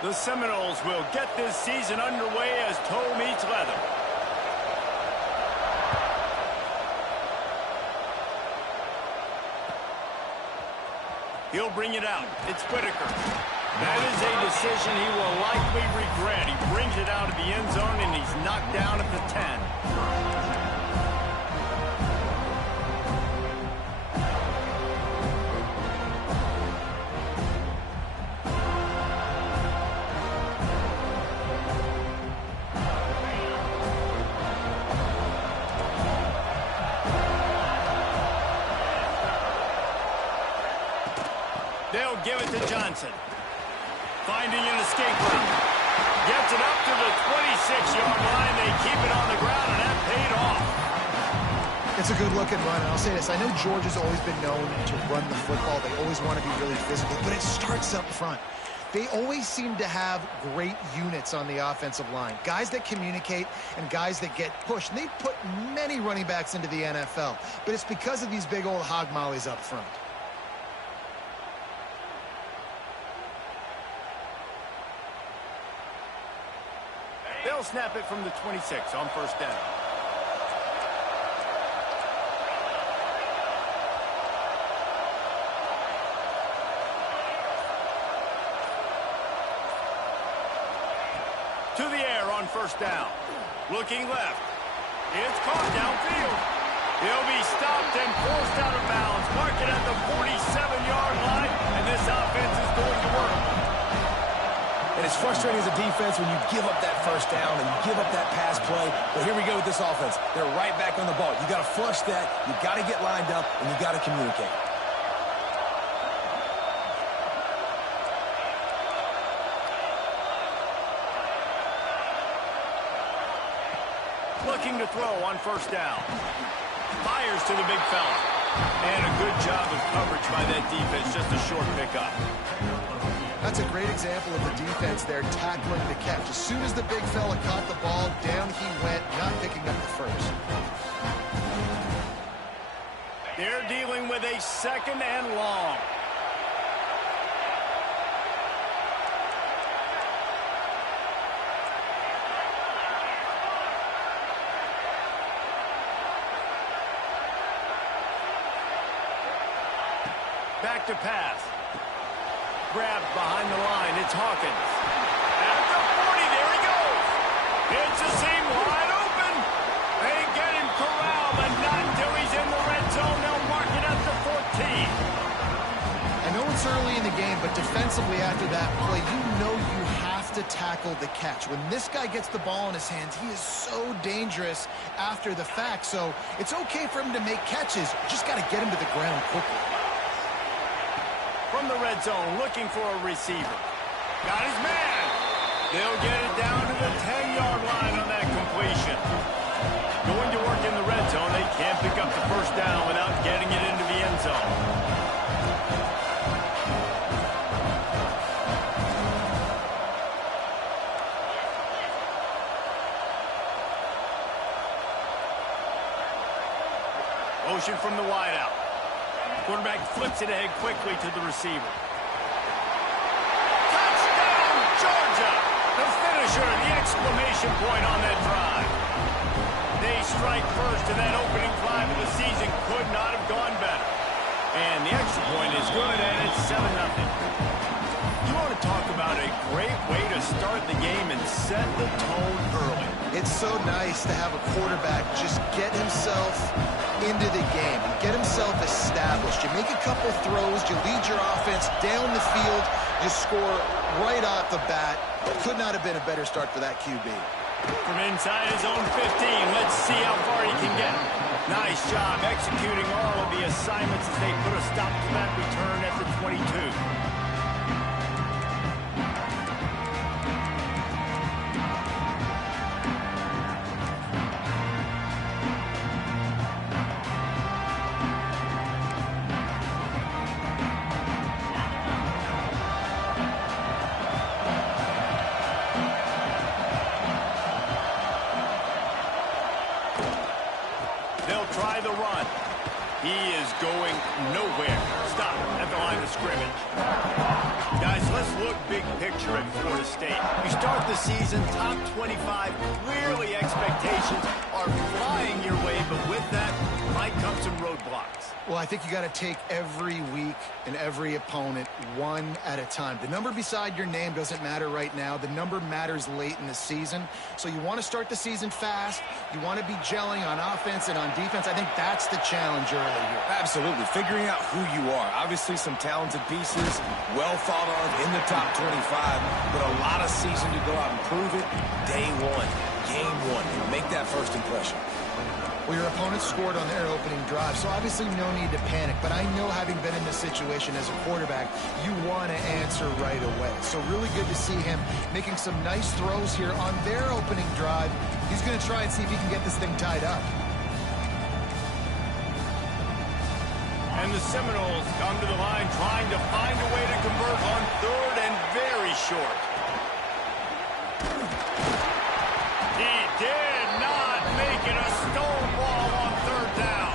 The Seminoles will get this season underway as toe meets leather. He'll bring it out. It's Whitaker. That is a decision he will likely regret. He brings it out of the end zone, and he's knocked down at the 10. They'll give it to Johnson. Finding an escape route. Gets it up to the 26-yard line. They keep it on the ground, and that paid off. It's a good-looking run, and I'll say this. I know Georgia's always been known to run the football. They always want to be really physical, but it starts up front. They always seem to have great units on the offensive line. Guys that communicate and guys that get pushed. And they put many running backs into the NFL, but it's because of these big old hog mollies up front. They'll snap it from the 26 on first down. To the air on first down. Looking left. It's caught downfield. He'll be stopped and forced out of bounds. Mark it at the 47-yard line, and this offense is going to work. And it's frustrating as a defense when you give up that first down and you give up that pass play. But here we go with this offense. They're right back on the ball. You got to flush that. You got to get lined up, and you got to communicate. Looking to throw on first down. Fires to the big fella. And a good job of coverage by that defense. Just a short pickup. That's a great example of the defense there tackling the catch. As soon as the big fella caught the ball, down he went, not picking up the first. They're dealing with a second and long. Back to pass. Grabbed behind the line. It's Hawkins. At the 40, there he goes. It's a seam wide open. They get him corralled, but not until he's in the red zone. They'll mark it at the 14. I know it's early in the game, but defensively after that play, you know you have to tackle the catch. When this guy gets the ball in his hands, he is so dangerous after the fact. So it's okay for him to make catches. You just got to get him to the ground quickly. From the red zone, looking for a receiver. Got his man. They'll get it down to the 10-yard line on that completion. Going to work in the red zone. They can't pick up the first down without getting it into the end zone. Motion from the wideout. Quarterback flips it ahead quickly to the receiver. Touchdown, Georgia! The finisher, the exclamation point on that drive. They strike first, and that opening drive of the season could not have gone better. And the extra point is good, and it's 7-0. You want to talk about a great way to start the game and set the tone early. It's so nice to have a quarterback just get himself into the game and get himself established. You make a couple throws, you lead your offense down the field, you score right off the bat. Could not have been a better start for that QB. From inside his own 15, let's see how far he can get. Nice job executing all of the assignments as they put a stop to that return at the 22. Try the run. He is going nowhere. Stop at the line of scrimmage. Guys, let's look big picture. future at Florida State. You start the season top 25, clearly expectations are flying your way, but with that might come some roadblocks. Well, I think you got to take every week and every opponent one at a time. The number beside your name doesn't matter right now. The number matters late in the season. So you want to start the season fast. You want to be gelling on offense and on defense. I think that's the challenge early here. Absolutely. Figuring out who you are. Obviously some talented pieces, well thought of in the top 25, but a lot of season to go out and prove it. Day one, game one. Make that first impression. Well, your opponent scored on their opening drive, so obviously no need to panic. But I know, having been in this situation as a quarterback, you want to answer right away. So really good to see him making some nice throws here on their opening drive. He's going to try and see if he can get this thing tied up. And the Seminoles come to the line trying to find a way to convert on third and very short. He did not make it a stonewall on third down.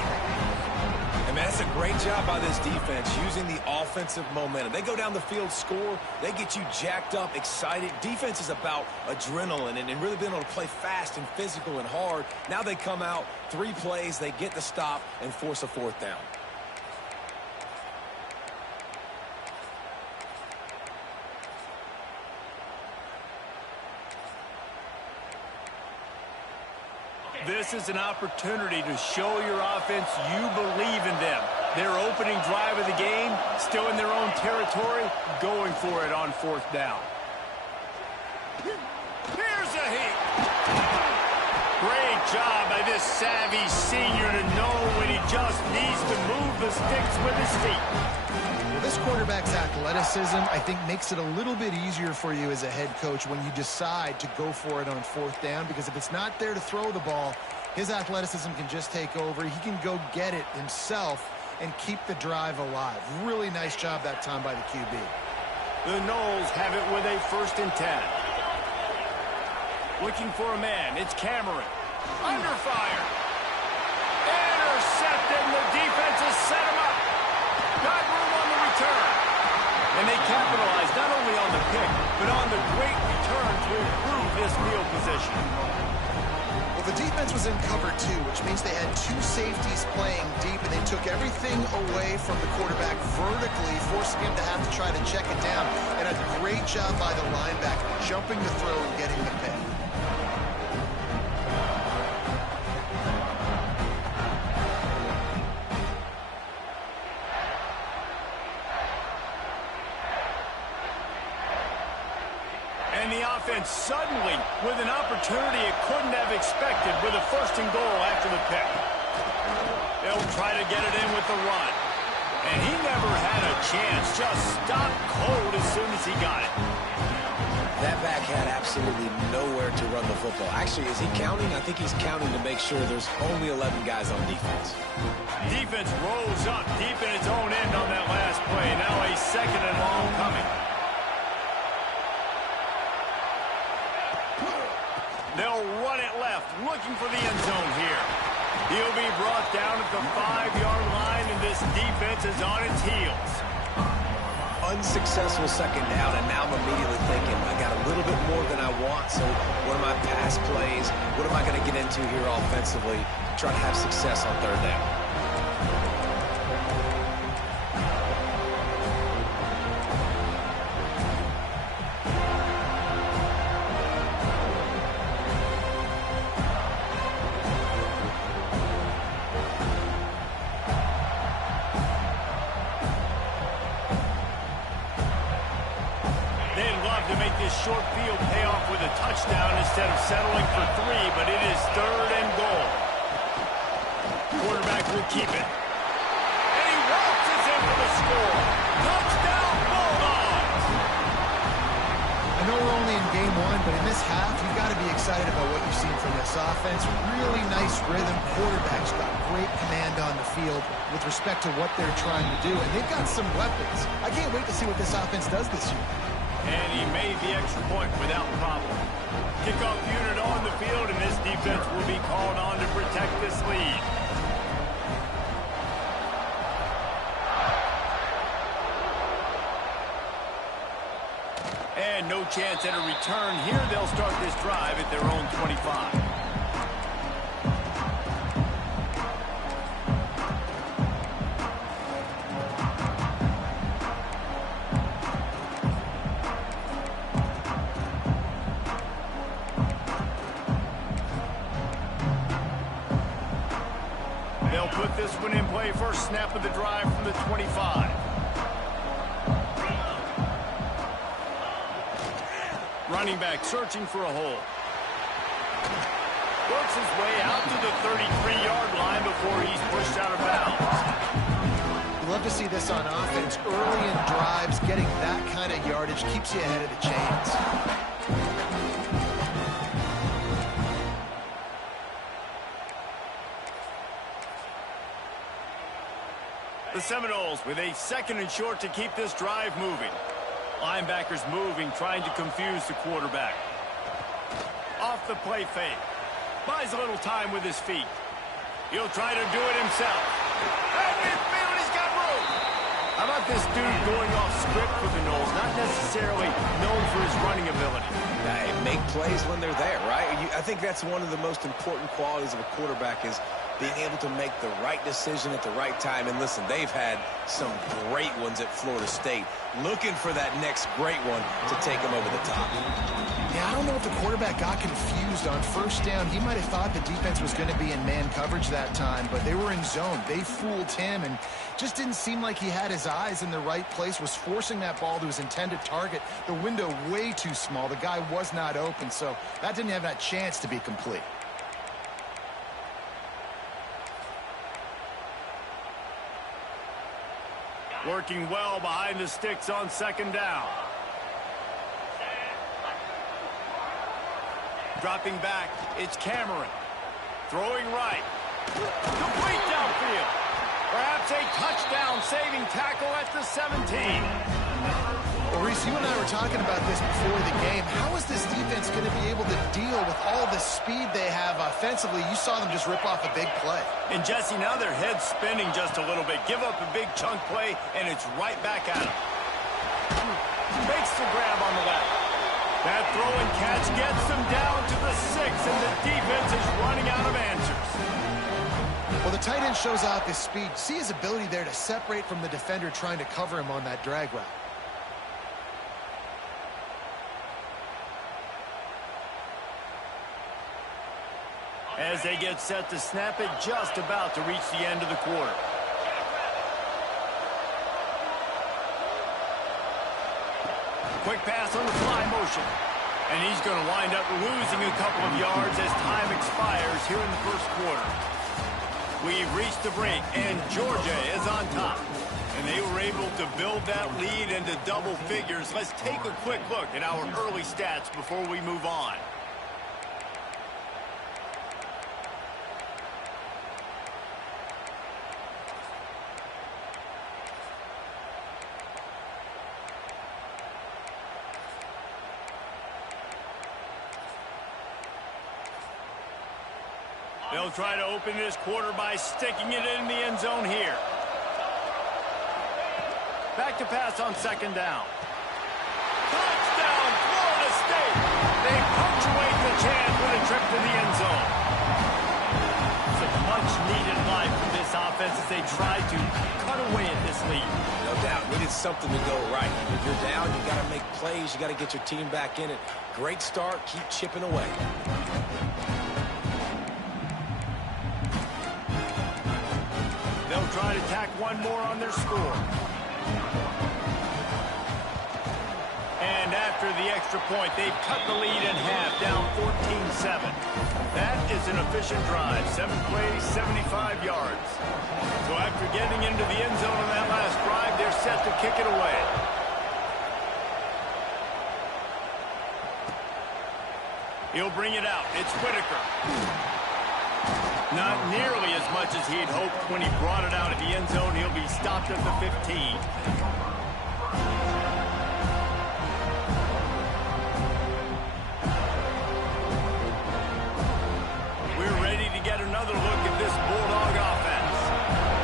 And man, that's a great job by this defense using the offensive momentum. They go down the field, score, they get you jacked up, excited. Defense is about adrenaline and really being able to play fast and physical and hard. Now they come out, 3 plays, they get the stop and force a 4th down. This is an opportunity to show your offense you believe in them. Their opening drive of the game, still in their own territory, going for it on 4th down. Here's a hit. Great job by this savvy senior to know when he just needs to move the sticks with his feet. Well, this quarterback's athleticism, I think, makes it a little bit easier for you as a head coach when you decide to go for it on 4th down, because if it's not there to throw the ball, his athleticism can just take over. He can go get it himself and keep the drive alive. Really nice job that time by the QB. The Noles have it with a 1st and 10. Looking for a man. It's Cameron. Under fire. Intercepted. The defense has set him up. Got room on the return. And they capitalize not only on the pick, but on the great return to improve this field position. Well, the defense was in cover 2, which means they had 2 safeties playing deep, and they took everything away from the quarterback vertically, forcing him to have to try to check it down. And a great job by the linebacker, jumping the throw and getting the pick. And the offense suddenly with an opportunity it couldn't have expected with a 1st and goal after the pick. They'll try to get it in with the run. And he never had a chance. Just stopped cold as soon as he got it. That back had absolutely nowhere to run the football. Actually, is he counting? I think he's counting to make sure there's only 11 guys on defense. Defense rolls up deep in its own end on that last play. Now a 2nd and long coming. They'll run it left, looking for the end zone here. He'll be brought down at the 5-yard line, and this defense is on its heels. Unsuccessful 2nd down, and now I'm immediately thinking, I got a little bit more than I want, so what are my pass plays? What am I going to get into here offensively to try to have success on 3rd down? To make this short field pay off with a touchdown instead of settling for 3, but it is 3rd and goal. Quarterback will keep it. And he waltzes in for the score. Touchdown, Bulldogs! I know we're only in game 1, but in this half, you've got to be excited about what you've seen from this offense. Really nice rhythm. Quarterback's got great command on the field with respect to what they're trying to do, and they've got some weapons. I can't wait to see what this offense does this year. And he made the extra point without problem. Kickoff unit on the field, and this defense will be called on to protect this lead. And no no chance at a return. Here they'll start this drive at their own 25. They'll put this one in play. First snap of the drive from the 25. Running back searching for a hole. Works his way out to the 33-yard line before he's pushed out of bounds. You love to see this on offense. Early in drives, getting that kind of yardage keeps you ahead of the chains. The Seminoles with a 2nd and short to keep this drive moving. Linebackers moving, trying to confuse the quarterback. Off the play fake. Buys a little time with his feet. He'll try to do it himself. And midfield, he's got room. How about this dude going off script for the Noles? Not necessarily known for his running ability. Make plays when they're there, right? I think that's one of the most important qualities of a quarterback is being able to make the right decision at the right time. And listen, they've had some great ones at Florida State. Looking for that next great one to take them over the top. Yeah, I don't know if the quarterback got confused on first down. He might have thought the defense was going to be in man coverage that time, but they were in zone. They fooled him and just didn't seem like he had his eyes in the right place, was forcing that ball to his intended target. The window way too small. The guy was not open, so that didn't have that chance to be complete. Working well behind the sticks on 2nd down. Dropping back, it's Cameron. Throwing right. Complete downfield. Perhaps a touchdown-saving tackle at the 17. Well, Reese, you and I were talking about this before the game. How is this defense going to be able to deal with all the speed they have offensively? You saw them just rip off a big play. And, Jesse, now their head's spinning just a little bit. Give up a big chunk play, and it's right back at them. Makes the grab on the left. That throw and catch gets them down to the 6, and the defense is running out of answers. Well, the tight end shows off his speed. See his ability there to separate from the defender trying to cover him on that drag route. As they get set to snap it, just about to reach the end of the quarter. Quick pass on the fly motion. And he's going to wind up losing a couple of yards as time expires here in the first quarter. We've reached the break, and Georgia is on top. And they were able to build that lead into double figures. Let's take a quick look at our early stats before we move on. They'll try to open this quarter by sticking it in the end zone here. Back to pass on 2nd down. Touchdown, Florida State! They punctuate the chance with a trip to the end zone. It's a much-needed line from this offense as they try to cut away at this lead. No doubt. Needed something to go right. If you're down, you got to make plays. You got to get your team back in it. Great start. Keep chipping away. They'll try to tack one more on their score. And after the extra point, they've cut the lead in half, down 14-7. That is an efficient drive. 7 plays, 75 yards. So after getting into the end zone on that last drive, they're set to kick it away. He'll bring it out. It's Whitaker. Not nearly as much as he'd hoped when he brought it out at the end zone. He'll be stopped at the 15. We're ready to get another look at this Bulldog offense.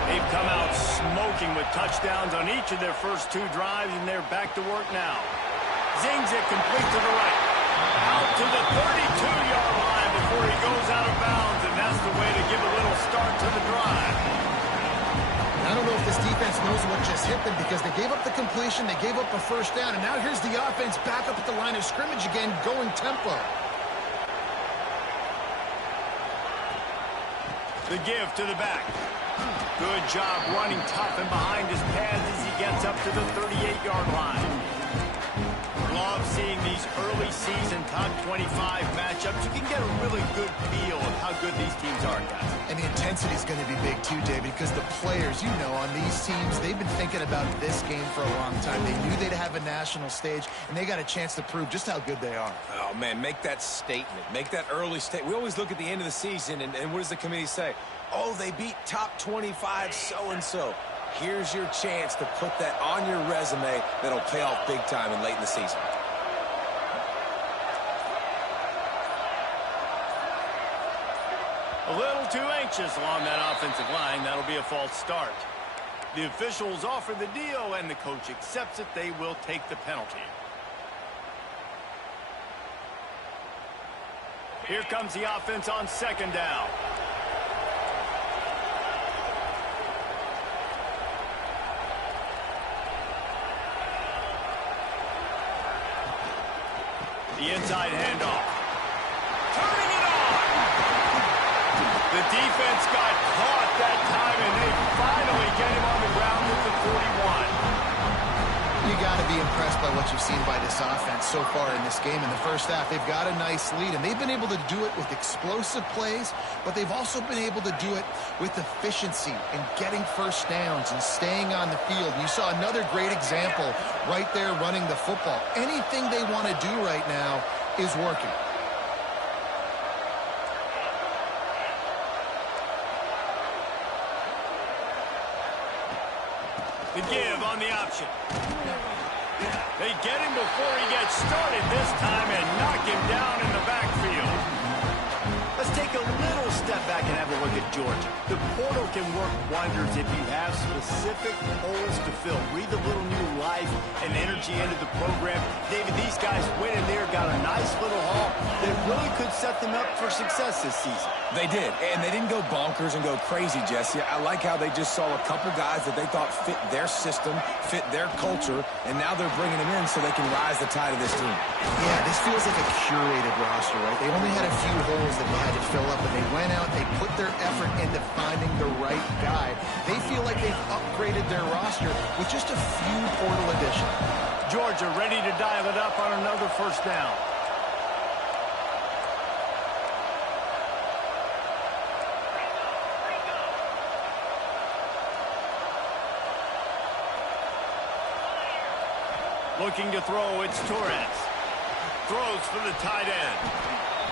They've come out smoking with touchdowns on each of their first 2 drives, and they're back to work now. Zings it complete to the right. Out to the 32-yard line before he goes out of bounds, and that's the way to give a little start to the drive. I don't know if this defense knows what just hit them because they gave up the completion, they gave up a first down, and now here's the offense back up at the line of scrimmage again, going tempo. The give to the back. Good job running tough and behind his pads as he gets up to the 38-yard line. Love seeing these early season top 25 matchups. You can get a really good feel of how good these teams are, guys. And the intensity is going to be big too, David, because the players, you know, on these teams, they've been thinking about this game for a long time. They knew they'd have a national stage, and they got a chance to prove just how good they are. Oh, man, make that statement. Make that early statement. We always look at the end of the season, and what does the committee say? Oh, they beat top 25 so-and-so. Here's your chance to put that on your resume that'll pay off big time and late in the season. A little too anxious along that offensive line. That'll be a false start. The officials offer the deal, and the coach accepts it. They will take the penalty. Here comes the offense on second down. The inside handoff. Turning it on. The defense got caught that time, and they finally get him on the ground with the 41. You got to be impressed by what you've seen by this offense so far in this game. In the first half, they've got a nice lead, and they've been able to do it with explosive plays, but they've also been able to do it with efficiency and getting first downs and staying on the field. You saw another great example right there running the football. Anything they want to do right now is working. The give on the option. They get him before he gets started this time and knock him down in the backfield. Let's take a little step back and have a look at Georgia. The portal can work wonders if you have specific holes to fill. Breathe a little new life and energy into the program. David, these guys went in there, got a nice little haul that really could set them up for success this season. They did, and they didn't go bonkers and go crazy, Jesse. I like how they just saw a couple guys that they thought fit their system, fit their culture, and now they're bringing them in so they can rise the tide of this team. Yeah, this feels like a curated roster, right? They only had a few holes that they had to fill up, and they went out, they put their effort into finding the right guy. They feel like they've upgraded their roster with just a few portal additions. Georgia ready to dial it up on another first down. Looking to throw, it's Torres. Throws for the tight end.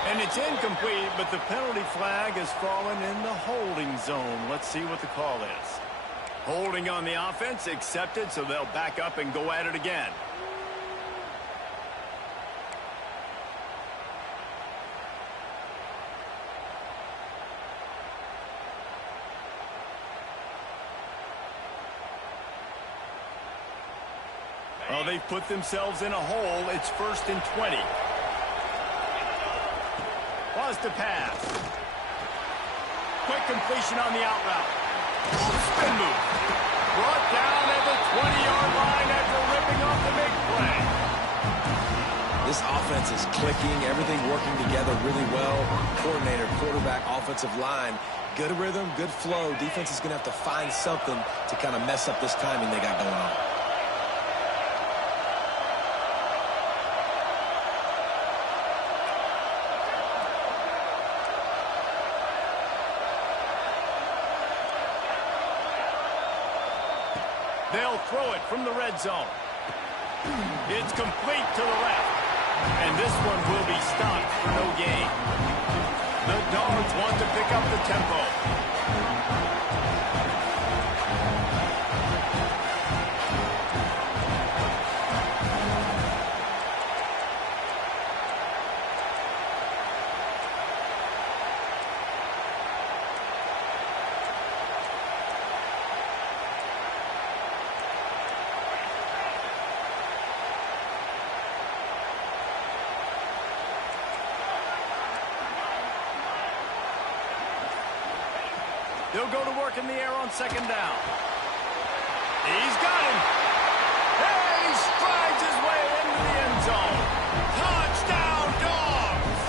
And it's incomplete, but the penalty flag has fallen in the holding zone. Let's see what the call is. Holding on the offense, accepted, so they'll back up and go at it again. Well, they've put themselves in a hole. It's 1st and 20. Was to pass. Quick completion on the out route. Spin move. Brought down at the 20-yard line after ripping off the big play. This offense is clicking, everything working together really well. Coordinator, quarterback, offensive line. Good rhythm, good flow. Defense is going to have to find something to kind of mess up this timing they got going on. They'll throw it from the red zone. It's complete to the left. And this one will be stopped for no gain. The Dogs want to pick up the tempo. They'll go to work in the air on second down. He's got him. And he strides his way into the end zone. Touchdown, Dogs!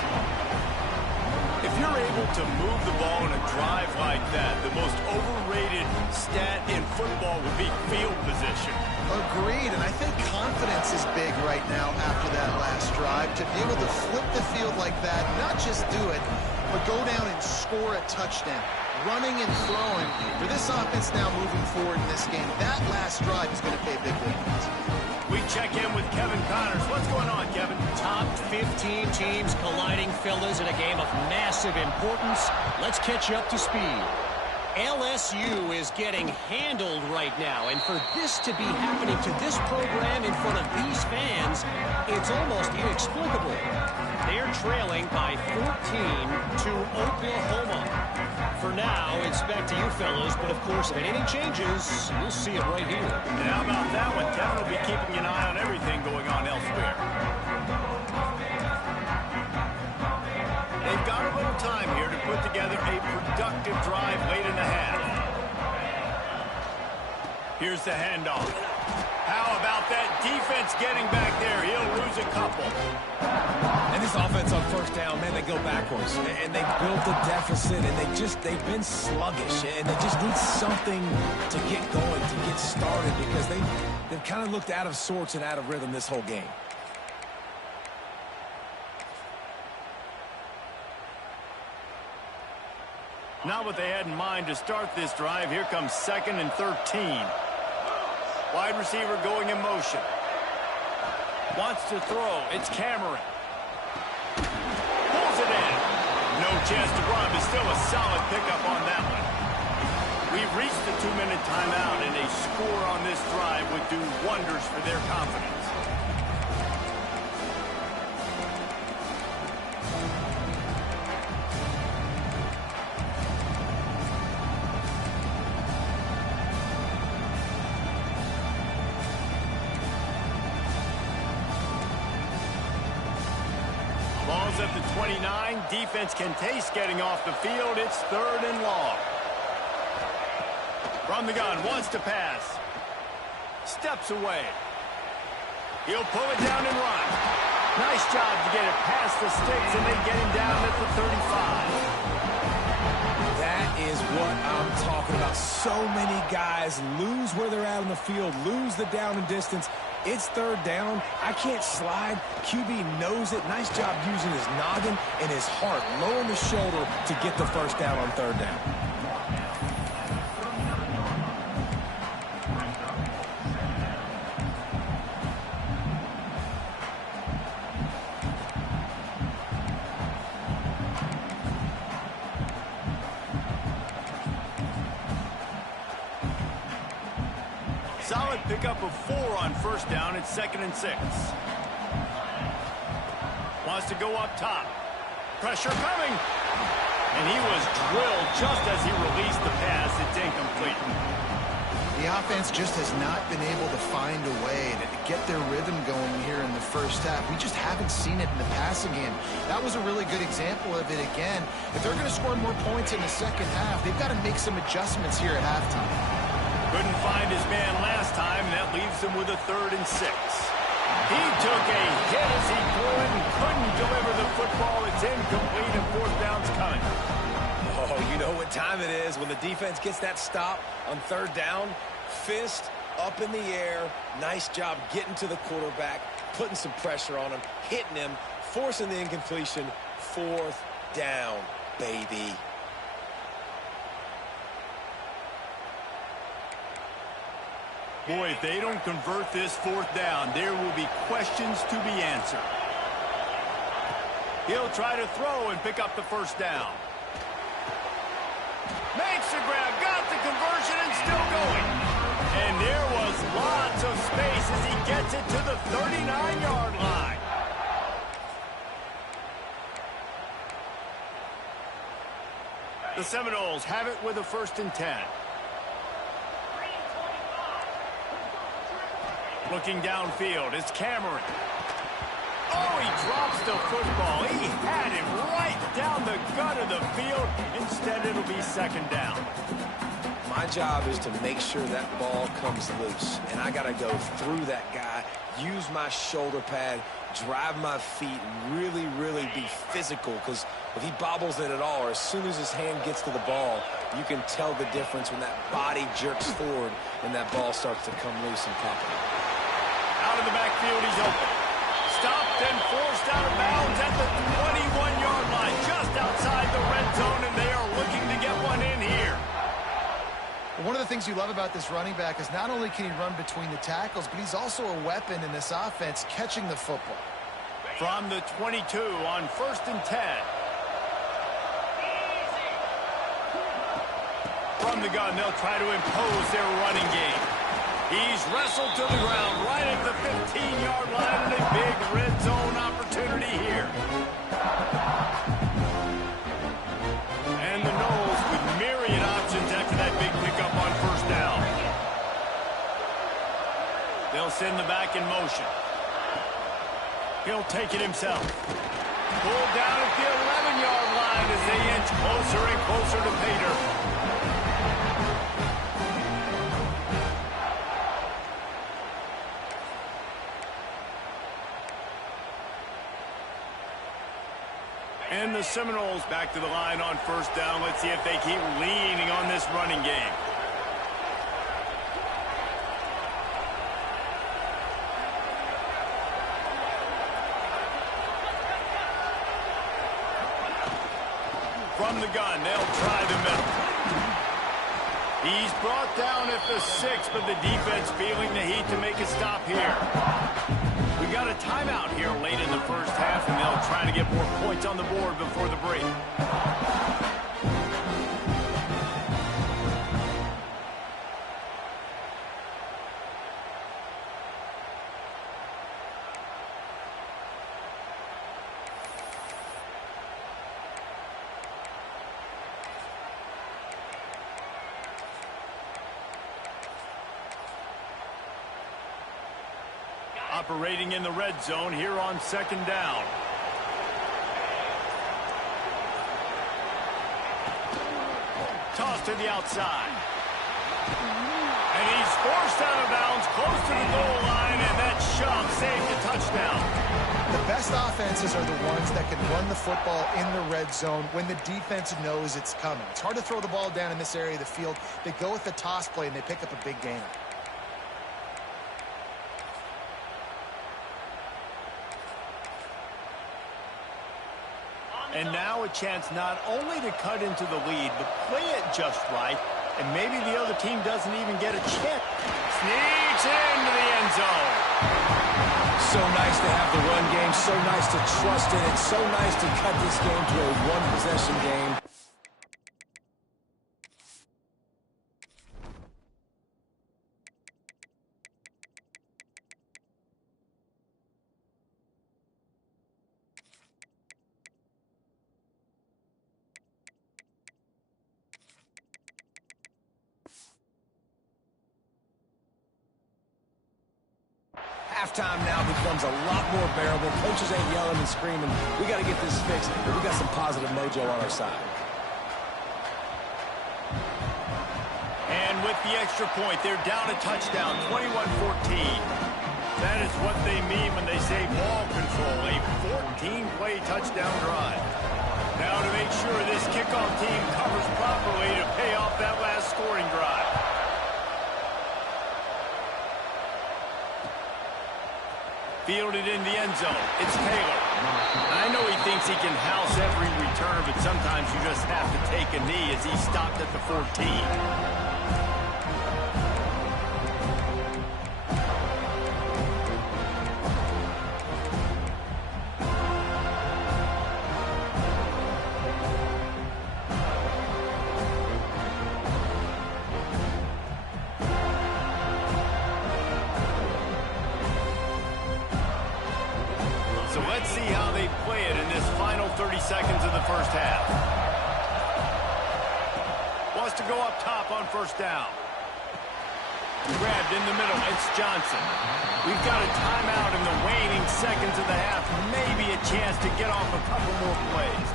If you're able to move the ball in a drive like that, the most overrated stat in football would be field position. Agreed, and I think confidence is big right now after that last drive. To be able to flip the field like that, not just do it, but go down and score a touchdown. Running and throwing. For this offense now moving forward in this game, that last drive is going to pay big dividends. We check in with Kevin Connors. What's going on, Kevin? Top 15 teams colliding, fellas, in a game of massive importance. Let's catch you up to speed. LSU is getting handled right now, and for this to be happening to this program in front of these fans, it's almost inexplicable. They're trailing by 14 to Oklahoma. For now, it's back to you fellas, but of course, if anything changes, you'll see it right here. And how about that one? Kevin will be keeping an eye on everything going on elsewhere. They've got a little time here to put together a productive drive late in the half. Here's the handoff. How about that defense getting back there? He'll lose a couple. And this offense on first down, man, they go backwards. And they built a deficit, and they've been sluggish. And they just need something to get going, to get started, because they've kind of looked out of sorts and out of rhythm this whole game. Not what they had in mind to start this drive. Here comes 2nd and 13. Wide receiver going in motion. Wants to throw. It's Cameron. Pulls it in. No chance to run, but still a solid pickup on that one. We've reached the 2-minute timeout, and a score on this drive would do wonders for their confidence. Ball's at the 29. Defense can taste getting off the field. It's 3rd and long. From the gun, wants to pass. Steps away. He'll pull it down and run. Nice job to get it past the sticks, and they get him down at the 35. That is what I'm talking about. So many guys lose where they're at on the field, lose the down and distance. It's 3rd down. I can't slide. QB knows it. Nice job using his noggin and his heart, lowering the shoulder to get the first down on 3rd down. Solid pickup of 4 on first down. It's 2nd and 6. Wants to go up top. Pressure coming. And he was drilled just as he released the pass. It's incomplete. The offense just has not been able to find a way to get their rhythm going here in the first half. We just haven't seen it in the passing game. That was a really good example of it again. If they're going to score more points in the second half, they've got to make some adjustments here at halftime. Couldn't find his man last time, and that leaves him with a 3rd and 6. He took a hit as he threw it and couldn't deliver the football. It's incomplete, and 4th down's coming. Oh, you know what time it is when the defense gets that stop on 3rd down. Fist up in the air. Nice job getting to the quarterback, putting some pressure on him, hitting him, forcing the incompletion. 4th down, baby. Boy, if they don't convert this 4th down, there will be questions to be answered. He'll try to throw and pick up the first down. Makes the grab, got the conversion, and still going. And there was lots of space as he gets it to the 39-yard line. The Seminoles have it with a 1st and 10. Looking downfield, it's Cameron. Oh, he drops the football. He had him right down the gut of the field. Instead, it'll be second down. My job is to make sure that ball comes loose, and I got to go through that guy, use my shoulder pad, drive my feet, really, really be physical, because if he bobbles it at all, or as soon as his hand gets to the ball, you can tell the difference when that body jerks forward and that ball starts to come loose and pop it. Out of the backfield, he's open. Stopped and forced out of bounds at the 21-yard line, just outside the red zone, and they are looking to get one in here. One of the things you love about this running back is not only can he run between the tackles, but he's also a weapon in this offense catching the football. From the 22 on 1st and 10. From the gun, they'll try to impose their running game. He's wrestled to the ground right at the 15-yard line, and a big red zone opportunity here. And the Noles with myriad options after that big pickup on 1st down. They'll send the back in motion. He'll take it himself. Pulled down at the 11-yard line as they inch closer and closer to pay dirt. And the Seminoles back to the line on 1st down. Let's see if they keep leaning on this running game. From the gun, they'll try the middle. He's brought down at the 6, but the defense feeling the heat to make a stop here. We got a timeout here late in the first half, and they'll try to get more points on the board before the break. Operating in the red zone here on 2nd down. Toss to the outside. And he's forced out of bounds close to the goal line, and that shove saved the touchdown. The best offenses are the ones that can run the football in the red zone when the defense knows it's coming. It's hard to throw the ball down in this area of the field. They go with the toss play, and they pick up a big gain. And now a chance not only to cut into the lead, but play it just right, and maybe the other team doesn't even get a chance. Sneaks into the end zone. So nice to have the run game, so nice to trust in it, so nice to cut this game to a one-possession game. Halftime now becomes a lot more bearable. Coaches ain't yelling and screaming. We got to get this fixed, but we got some positive mojo on our side. And with the extra point, they're down a touchdown, 21-14. That is what they mean when they say ball control, a 14-play touchdown drive. Now to make sure this kickoff team covers properly to pay off that last scoring drive. Fielded in the end zone. It's Taylor. I know he thinks he can house every return, but sometimes you just have to take a knee as he stopped at the 14. So let's see how they play it in this final 30 seconds of the first half. Wants to go up top on 1st down. Grabbed in the middle. It's Johnson. We've got a timeout in the waning seconds of the half. Maybe a chance to get off a couple more plays.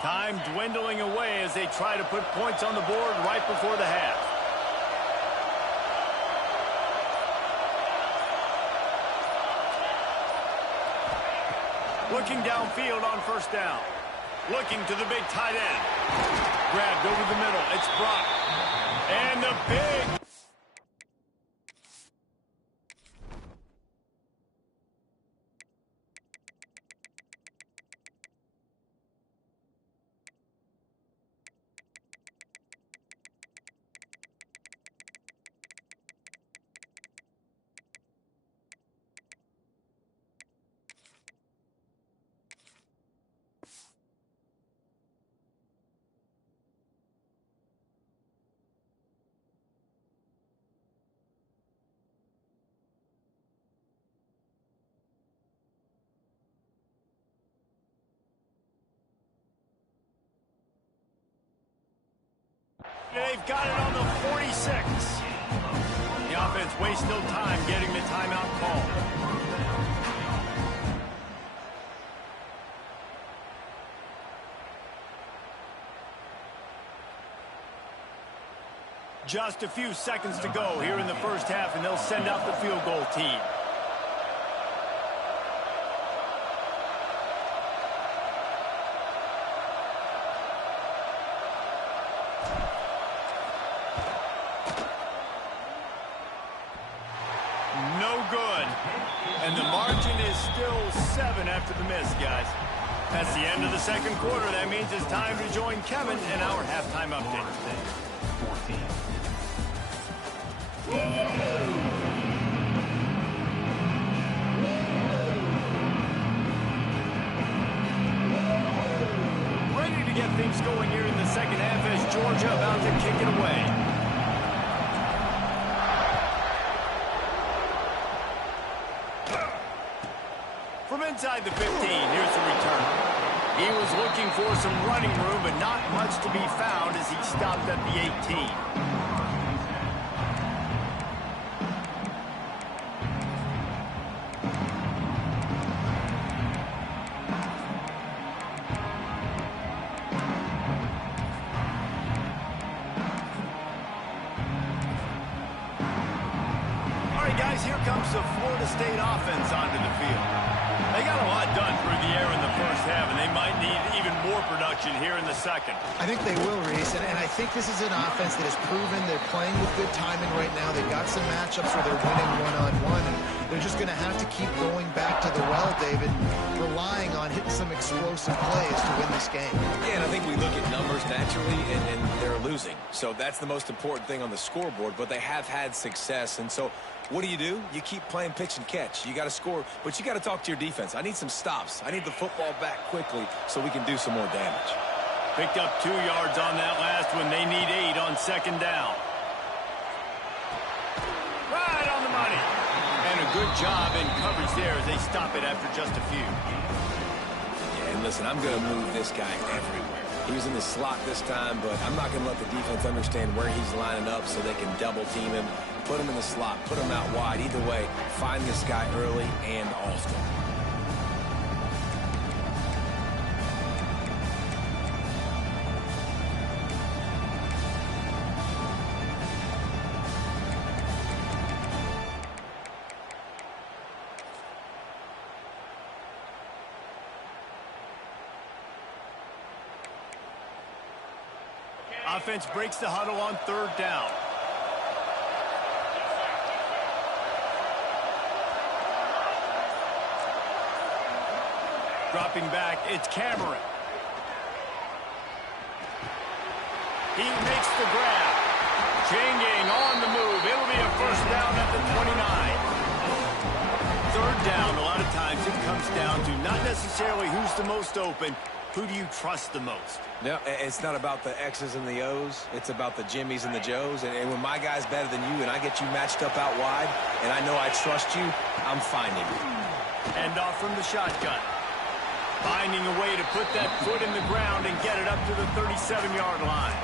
Time dwindling away as they try to put points on the board right before the half. Looking downfield on first down. Looking to the big tight end. Grabbed over the middle. It's Brock. And the big... They've got it on the 46. The offense wastes no time getting the timeout call. Just a few seconds to go here in the first half, and they'll send out the field goal team. And the margin is still 7 after the miss, guys. That's the end of the second quarter. That means it's time to join Kevin in our halftime update. Ready to get things going here in the second half as Georgia about to kick it away. From inside the 15, here's the return. He was looking for some running room, but not much to be found as he stopped at the 18. All right, guys, here comes the Florida State offense onto the field. They got a lot done through the air in the first half, and they might need even more production here in the second. I think they will, Reese, and I think this is an offense that has proven they're playing with good timing right now. They've got some matchups where they're winning one-on-one, and they're just going to have to keep going back to the well, David, relying on hitting some explosive plays to win this game. Yeah, and I think we look at numbers naturally, and they're losing. So that's the most important thing on the scoreboard, but they have had success, and so what do? You keep playing pitch and catch. You got to score, but you got to talk to your defense. I need some stops. I need the football back quickly so we can do some more damage. Picked up 2 yards on that last one. They need 8 on second down. Right on the money. And a good job in coverage there as they stop it after just a few. Yeah, and listen, I'm going to move this guy everywhere. He was in the slot this time, but I'm not going to let the defense understand where he's lining up so they can double team him. Put him in the slot, put him out wide. Either way, find this guy early and often. Offense breaks the huddle on third down. Dropping back, it's Cameron. He makes the grab. Changing on the move. It'll be a first down at the 29. Third down, a lot of times it comes down to not necessarily who's the most open, Who do you trust the most? No, it's not about the X's and the O's. It's about the Jimmys and the Joes. And when my guy's better than you and I get you matched up out wide and I know I trust you, I'm finding you. End off from the shotgun. Finding a way to put that foot in the ground and get it up to the 37-yard line.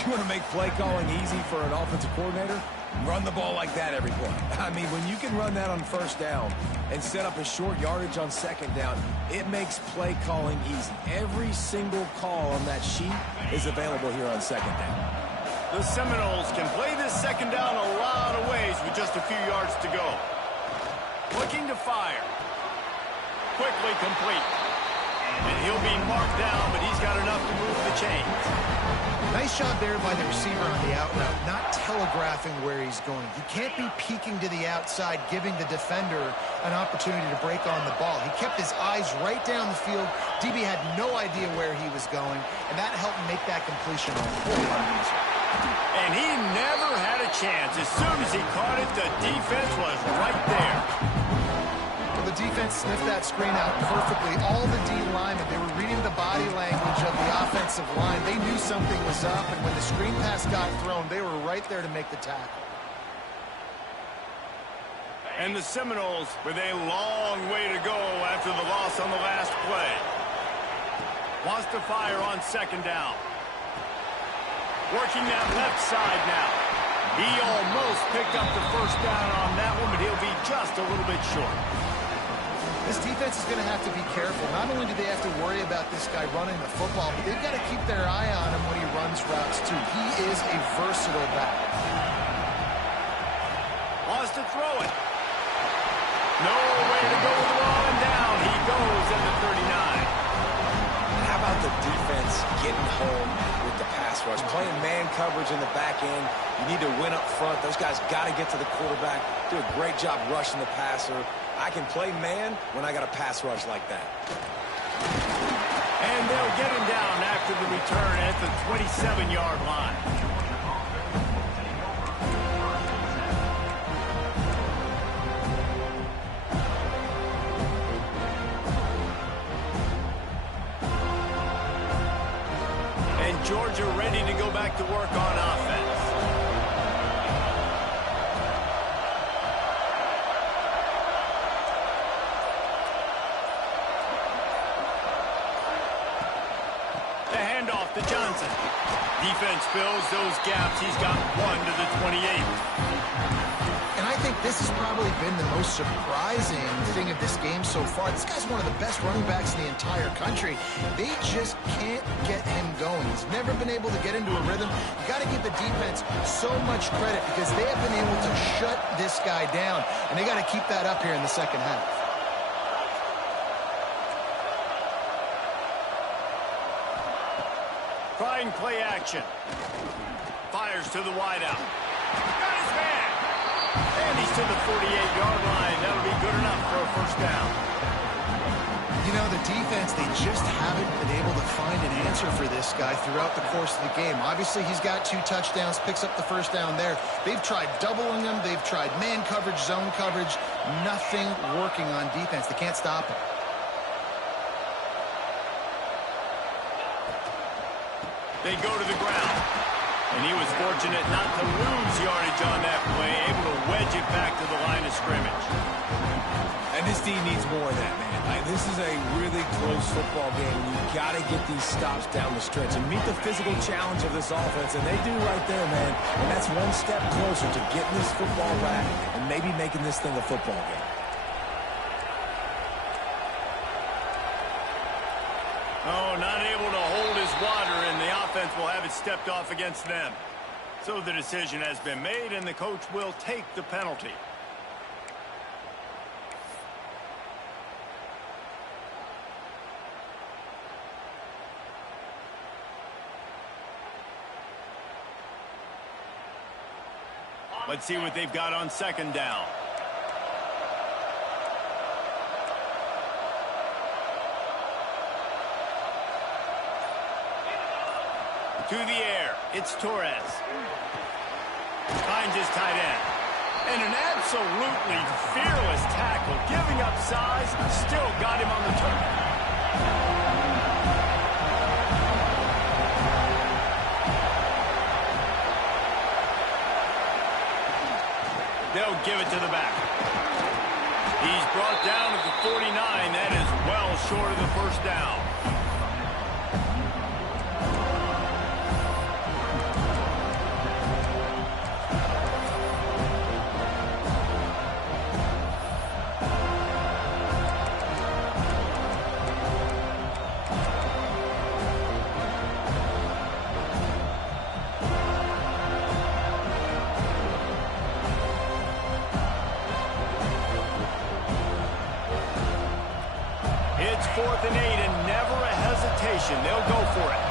You want to make play calling easy for an offensive coordinator? Run the ball like that every play. I mean, when you can run that on first down and set up a short yardage on second down, it makes play calling easy. Every single call on that sheet is available here on second down. The Seminoles can play this second down a lot of ways with just a few yards to go. Looking to fire. Quickly complete. And he'll be marked down, but he's got enough to move the chains. Nice job there by the receiver on the out route, not telegraphing where he's going. You can't be peeking to the outside, giving the defender an opportunity to break on the ball. He kept his eyes right down the field. DB had no idea where he was going, and that helped make that completion a whole lot easier. And he never had a chance. As soon as he caught it, the defense was right there. The defense sniffed that screen out perfectly. All the D linemen, they were reading the body language of the offensive line. They knew something was up, and when the screen pass got thrown, they were right there to make the tackle. And the Seminoles with a long way to go after the loss on the last play. Wants to fire on second down. Working that left side now. He almost picked up the first down on that one, but he'll be just a little bit short. This defense is going to have to be careful. Not only do they have to worry about this guy running the football, but they've got to keep their eye on him when he runs routes, too. He is a versatile back. Wants to throw it. No way to go with the ball, and down he goes at the 39. How about the defense getting home with the pass rush? Playing man coverage in the back end. You need to win up front. Those guys got to get to the quarterback. Do a great job rushing the passer. I can play man when I got a pass rush like that. And they'll get him down after the return at the 27-yard line. And Georgia ready to go back to work on offense. To Johnson. Defense fills those gaps. He's got one to the 28. And I think this has probably been the most surprising thing of this game so far. This guy's one of the best running backs in the entire country. They just can't get him going. He's never been able to get into a rhythm. You got to give the defense so much credit because they have been able to shut this guy down, and they got to keep that up here in the second half. Trying play action. Fires to the wideout. Got his man. And he's to the 48-yard line. That'll be good enough for a first down. You know, the defense, they just haven't been able to find an answer for this guy throughout the course of the game. Obviously, he's got 2 touchdowns, picks up the first down there. They've tried doubling him. They've tried man coverage, zone coverage. Nothing working on defense. They can't stop him. They go to the ground. And he was fortunate not to lose yardage on that play, able to wedge it back to the line of scrimmage. And this team needs more of that, man. This is a really close football game. You've got to get these stops down the stretch and meet the physical challenge of this offense, and they do right there, man. And that's one step closer to getting this football back and maybe making this thing a football game. Oh, not able to hold his water, and the offense will have it stepped off against them. So the decision has been made, and the coach will take the penalty. Let's see what they've got on second down. To the air, it's Torres. Finds his tight end. And an absolutely fearless tackle, giving up size, still got him on the turn. They'll give it to the back. He's brought down at the 49. That is well short of the first down. It's 4th and 8 and never a hesitation. They'll go for it.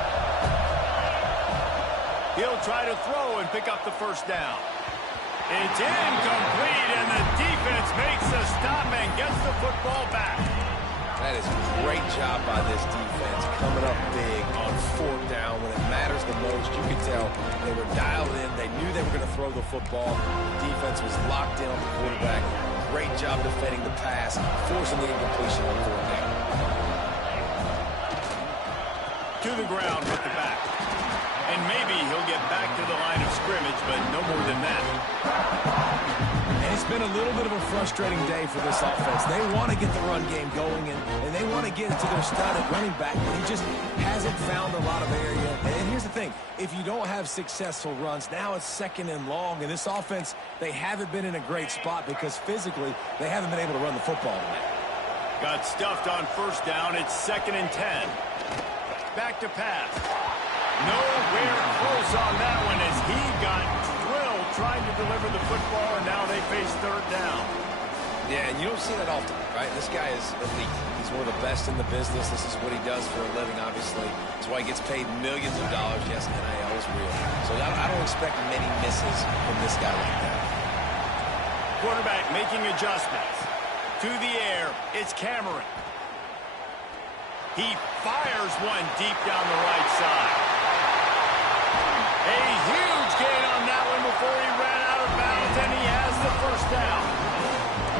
He'll try to throw and pick up the first down. It's incomplete, and the defense makes a stop and gets the football back. That is a great job by this defense, coming up big on 4th down when it matters the most. You could tell they were dialed in. They knew they were going to throw the football. The defense was locked in on the quarterback. Great job defending the pass, forcing the incompletion on 4th down. To the ground with the back. And maybe he'll get back to the line of scrimmage, but no more than that. And it's been a little bit of a frustrating day for this offense. They want to get the run game going, and they want to get it to their stud at running back, but he just hasn't found a lot of area. And here's the thing. If you don't have successful runs, now it's 2nd and long, and this offense, they haven't been in a great spot because physically they haven't been able to run the football tonight. Got stuffed on 1st down. It's 2nd and 10. Back to pass. Nowhere close on that one as he got drilled trying to deliver the football, and now they face 3rd down. Yeah, and you don't see that often, right? This guy is elite. He's one of the best in the business. This is what he does for a living, obviously. That's why he gets paid millions of dollars. Yes, NIL is real. So I don't expect many misses from this guy like that. Quarterback making adjustments. To the air, it's Cameron. He fires one deep down the right side. A huge gain on that one before he ran out of bounds, and he has the first down.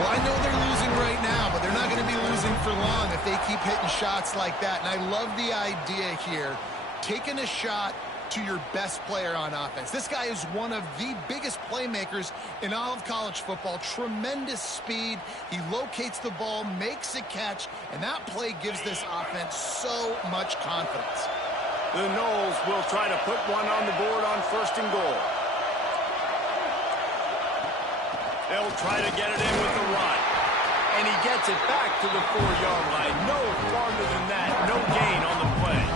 Well, I know they're losing right now, but they're not going to be losing for long if they keep hitting shots like that. And I love the idea here, taking a shot to your best player on offense. This guy is one of the biggest playmakers in all of college football. Tremendous speed. He locates the ball, makes a catch, and that play gives this offense so much confidence. The Noles will try to put one on the board on 1st and goal. They'll try to get it in with the run. And he gets it back to the 4-yard line. No farther than that. No gain on the play.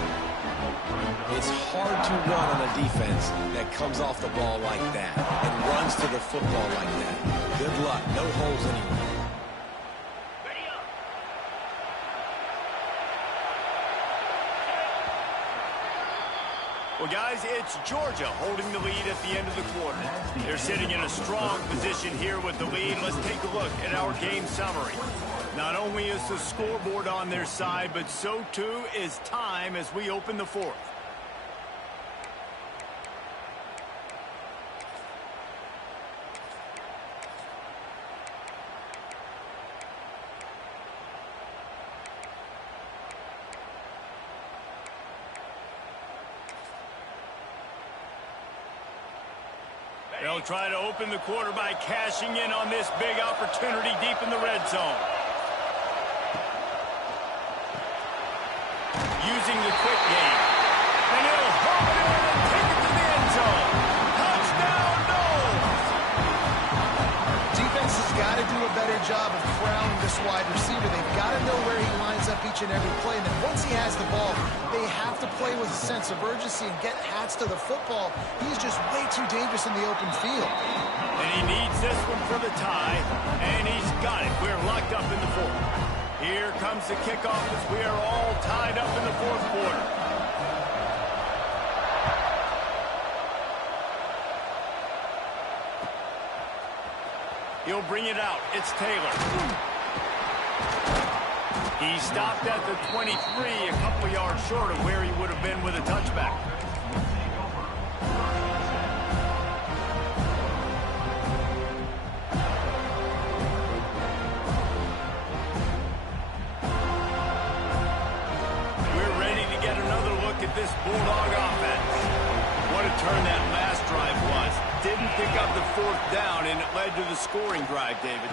It's hard to run on a defense that comes off the ball like that and runs to the football like that. Good luck. No holes anywhere. Well, guys, it's Georgia holding the lead at the end of the quarter. They're sitting in a strong position here with the lead. Let's take a look at our game summary. Not only is the scoreboard on their side, but so too is time as we open the 4th. They'll try to open the quarter by cashing in on this big opportunity deep in the red zone. Using the quick game. And he'll hop it in and take it to the end zone. Touchdown, Noles! Defense has got to do a better job of crowding this wide receiver. They've got to know where he lines up each and every play. And then once he has the ball, they have to play with a sense of urgency and get Hats to the football. He's just way too dangerous in the open field. And he needs this one for the tie, and he's got it. We're locked up in the 4th. Here comes the kickoff as we are all tied up in the 4th quarter. He'll bring it out. It's Taylor. He stopped at the 23, a couple of yards short of where he would have been with a touchback. We're ready to get another look at this Bulldog offense. What a turn that last drive was. Did couldn't pick up the fourth down, and it led to the scoring drive, David.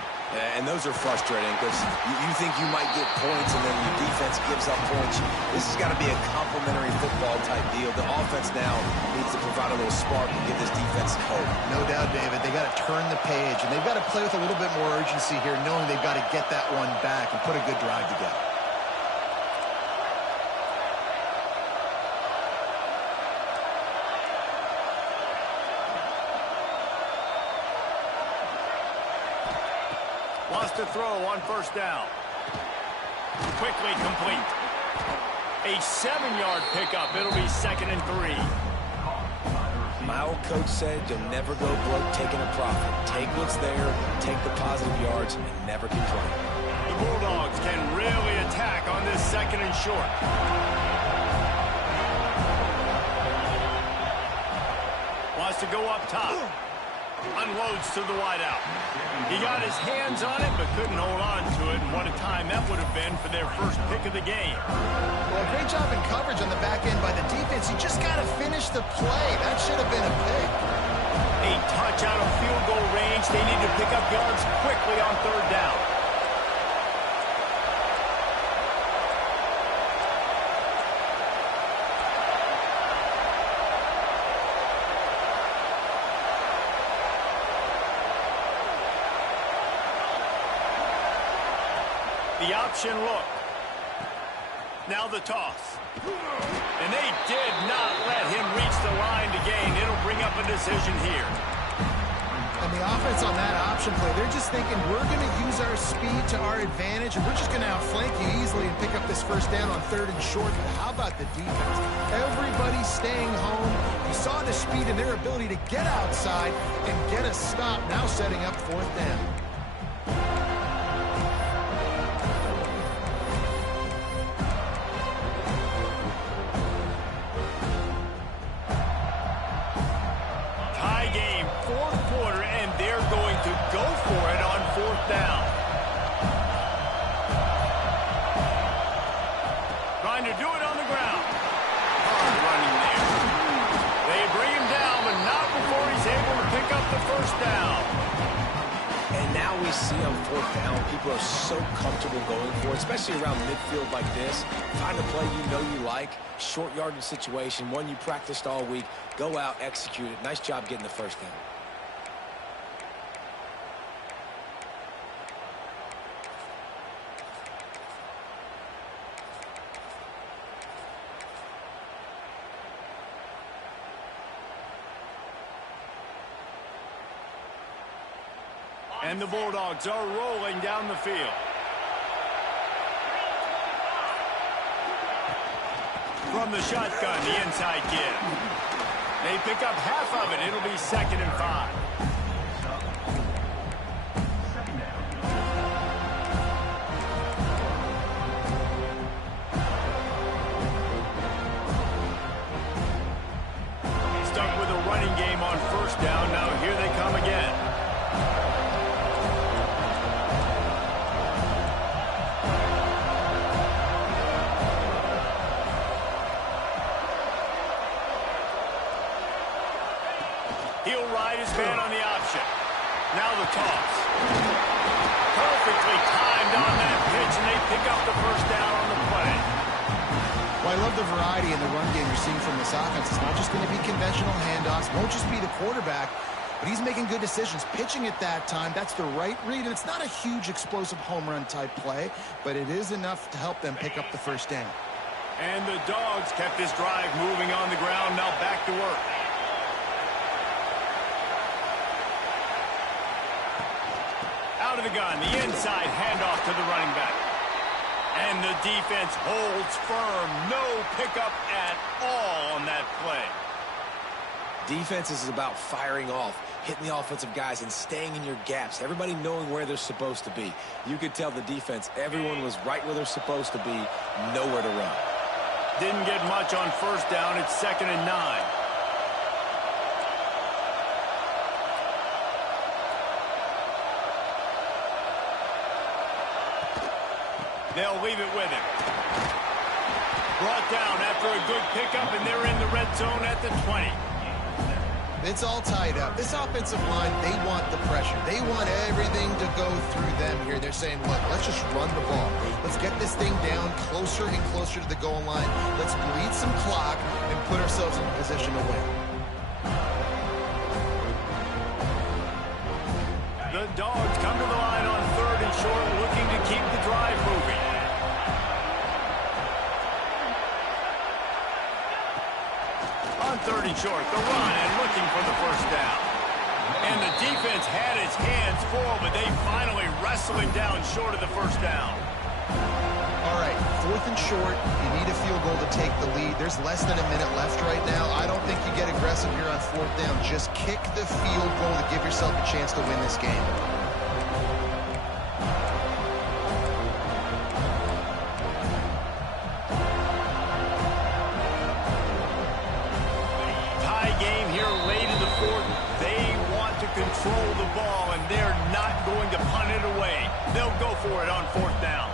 And those are frustrating because you think you might get points and then your defense gives up points. This has got to be a complementary football type deal. The offense now needs to provide a little spark and give this defense hope. No doubt, David. They got to turn the page, and they've got to play with a little bit more urgency here, knowing they've got to get that one back and put a good drive together. Wants to throw on first down. Quickly complete. A 7-yard pickup. It'll be 2nd and 3. My old coach said you'll never go broke taking a profit. Take what's there, take the positive yards, and never complain. The Bulldogs can really attack on this 2nd and short. Wants to go up top. Unloads to the wideout. He got his hands on it, but couldn't hold on to it. And what a time that would have been for their first pick of the game. Well, great job in coverage on the back end by the defense. You just got to finish the play. That should have been a pick. A touch out of field goal range. They need to pick up yards quickly on 3rd down. The option look. Now the toss. And they did not let him reach the line to gain. It'll bring up a decision here. And the offense on that option play, they're just thinking we're going to use our speed to our advantage, and we're just going to outflank you easily and pick up this first down on 3rd and short. But how about the defense? Everybody's staying home. You saw the speed and their ability to get outside and get a stop, now setting up 4th down. Go for it on 4th down. Trying to do it on the ground. Hard running there. They bring him down, but not before he's able to pick up the first down. And now we see on 4th down, people are so comfortable going for it, especially around midfield like this. Find a play you know you like, short yardage situation, one you practiced all week. Go out, execute it. Nice job getting the first down. And the Bulldogs are rolling down the field. From the shotgun, the inside give. They pick up half of it. It'll be 2nd and 5. Stuck with a running game on first down. Now here they come again. He'll ride his man on the option. Now the toss. Perfectly timed on that pitch, and they pick up the first down on the play. Well, I love the variety in the run game you're seeing from this offense. It's not just going to be conventional handoffs. It won't just be the quarterback, but he's making good decisions. Pitching at that time, that's the right read, and it's not a huge explosive home run type play, but it is enough to help them pick up the first down. And the Dogs kept this drive moving on the ground. Now back to work. Out of the gun, the inside handoff to the running back. And the defense holds firm. No pickup at all on that play. Defense is about firing off, hitting the offensive guys and staying in your gaps. Everybody knowing where they're supposed to be. You could tell the defense, everyone was right where they're supposed to be, nowhere to run. Didn't get much on first down. It's 2nd and 9. They'll leave it with him. Brought down after a good pickup, and they're in the red zone at the 20. It's all tied up. This offensive line, they want the pressure. They want everything to go through them here. They're saying, look, let's just run the ball. Let's get this thing down closer and closer to the goal line. Let's bleed some clock and put ourselves in a position to win. The Dogs come to the line on 3rd and short, looking to keep the drive moving. On 3rd and short, the run and looking for the first down. And the defense had its hands full, but they finally wrestle him down short of the first down. All right, 4th and short. You need a field goal to take the lead. There's less than a minute left right now. I don't think you get aggressive here on 4th down. Just kick the field goal to give yourself a chance to win this game. Control the ball, and they're not going to punt it away. They'll go for it on 4th down.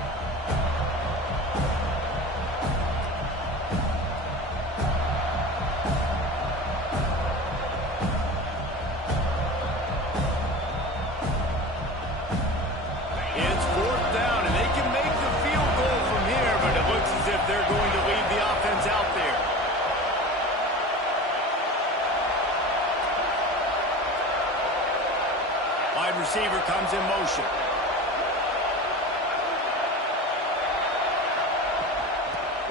It's 4th down, and they can make the field goal from here, but it looks as if they're going to leave the offense out there. Wide receiver comes in motion.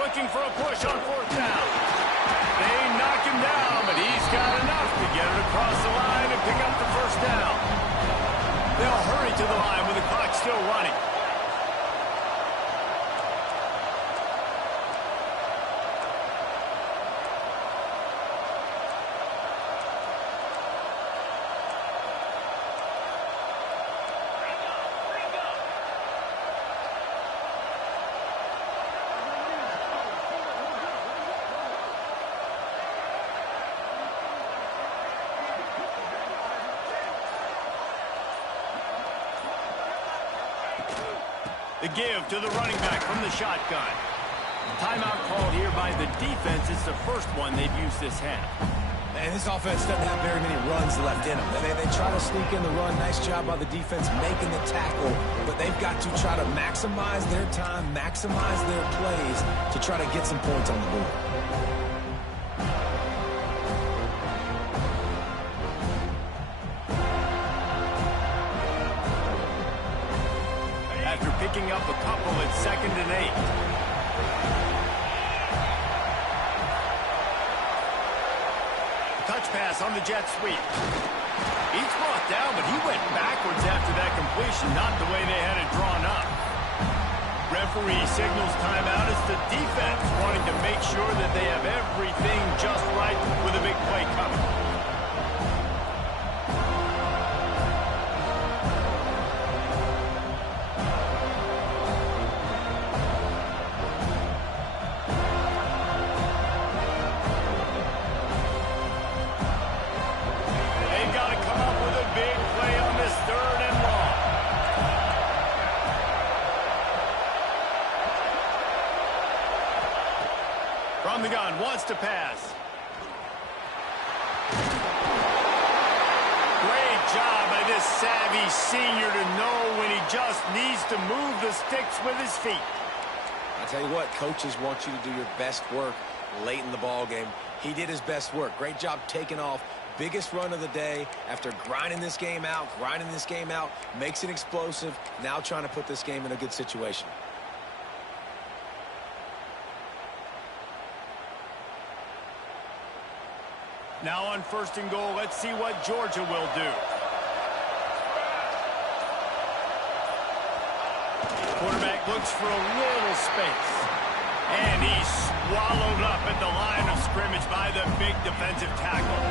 Looking for a push on 4th down. They knock him down, but he's got enough to get it across the line and pick up the first down. They'll hurry to the line with the clock still running. The give to the running back from the shotgun. Timeout called here by the defense. It's the first one they've used this half. And this offense doesn't have very many runs left in them. They try to sneak in the run. Nice job by the defense making the tackle. But they've got to try to maximize their time, maximize their plays to try to get some points on the board. Picking up a couple at 2nd and 8. Touch pass on the jet sweep. He's brought down, but he went backwards after that completion, not the way they had it drawn up. Referee signals timeout as the defense wanting to make sure that they have everything just right with a big play coming. From the gun, wants to pass. Great job by this savvy senior to know when he just needs to move the sticks with his feet. I tell you what, coaches want you to do your best work late in the ball game. He did his best work. Great job taking off. Biggest run of the day after grinding this game out, makes it explosive. Now trying to put this game in a good situation. Now on 1st and goal, let's see what Georgia will do. Quarterback looks for a little space. And he's swallowed up at the line of scrimmage by the big defensive tackle.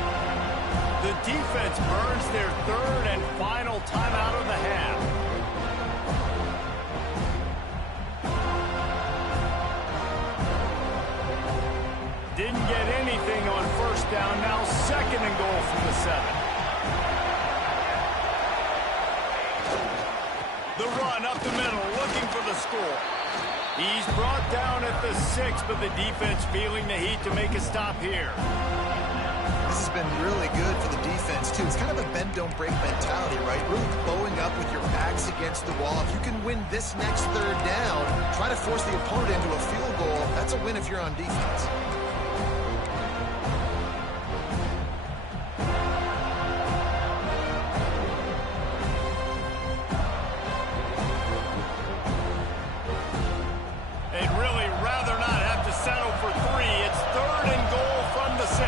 The defense burns their 3rd and final timeout of the half. Didn't get anything on 1st down. Now 2nd and goal from the 7. The run up the middle, looking for the score. He's brought down at the 6, but the defense feeling the heat to make a stop here. This has been really good for the defense, too. It's kind of a bend-don't-break mentality, right? Really bowing up with your backs against the wall. If you can win this next third down, try to force the opponent into a field goal, that's a win if you're on defense. They'd really rather not have to settle for 3. It's 3rd and goal from the 6.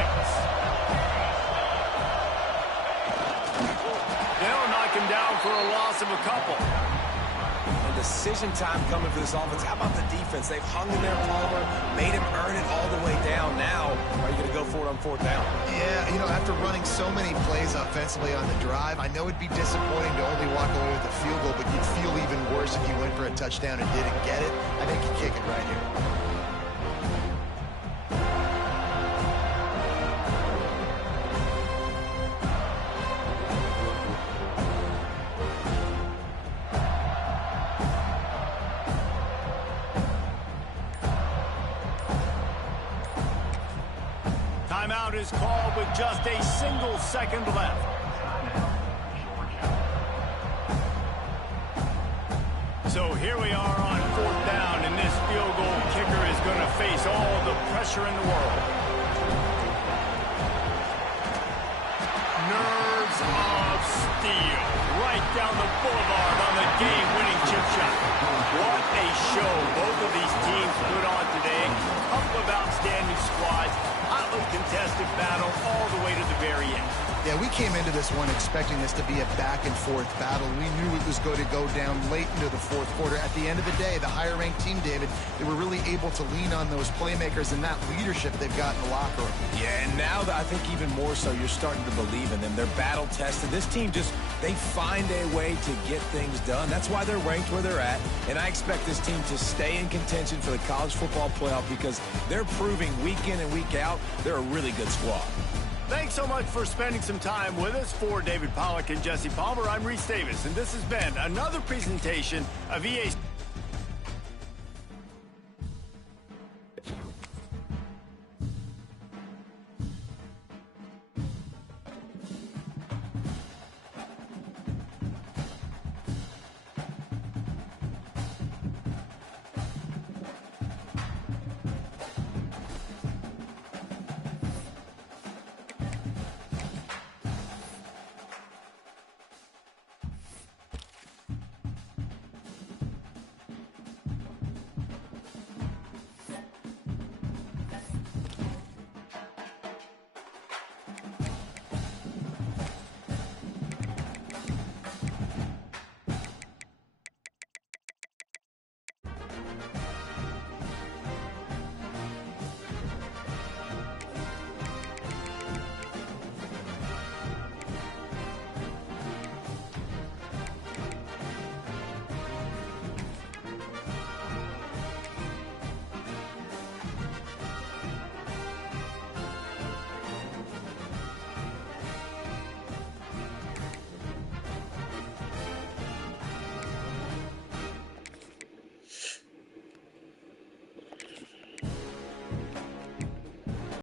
They'll knock him down for a loss of a couple. And decision time coming for this offense. How about the defense? They've hung in there, Palmer, made him earn it all the way down. Now, are you going to go for it on 4th down? Yeah, you know, after running so many plays offensively on the drive, I know it'd be disappointing to only walk away with a field goal, but you'd feel even worse if you went for a touchdown and didn't get it. I think you kick it right here. Timeout is called with just a single second left. So here we are on 4th down, and this field goal kicker is going to face all the pressure in the world. Nerves of steel. Right down the boulevard on the game-winning chip shot. What a show both of these teams put on today. A couple of outstanding squads. Hotly contested battle all the way to the very end. Yeah, we came into this one expecting this to be a back-and-forth battle. We knew it was going to go down late into the 4th quarter. At the end of the day, the higher-ranked team, David, they were really able to lean on those playmakers and that leadership they've got in the locker room. Yeah, and now I think even more so, you're starting to believe in them. They're battle-tested. This team they find a way to get things done. That's why they're ranked where they're at, and I expect this team to stay in contention for the college football playoff because they're proving week in and week out they're a really good squad. Thanks so much for spending some time with us. For David Pollack and Jesse Palmer, I'm Reese Davis, and this has been another presentation of EA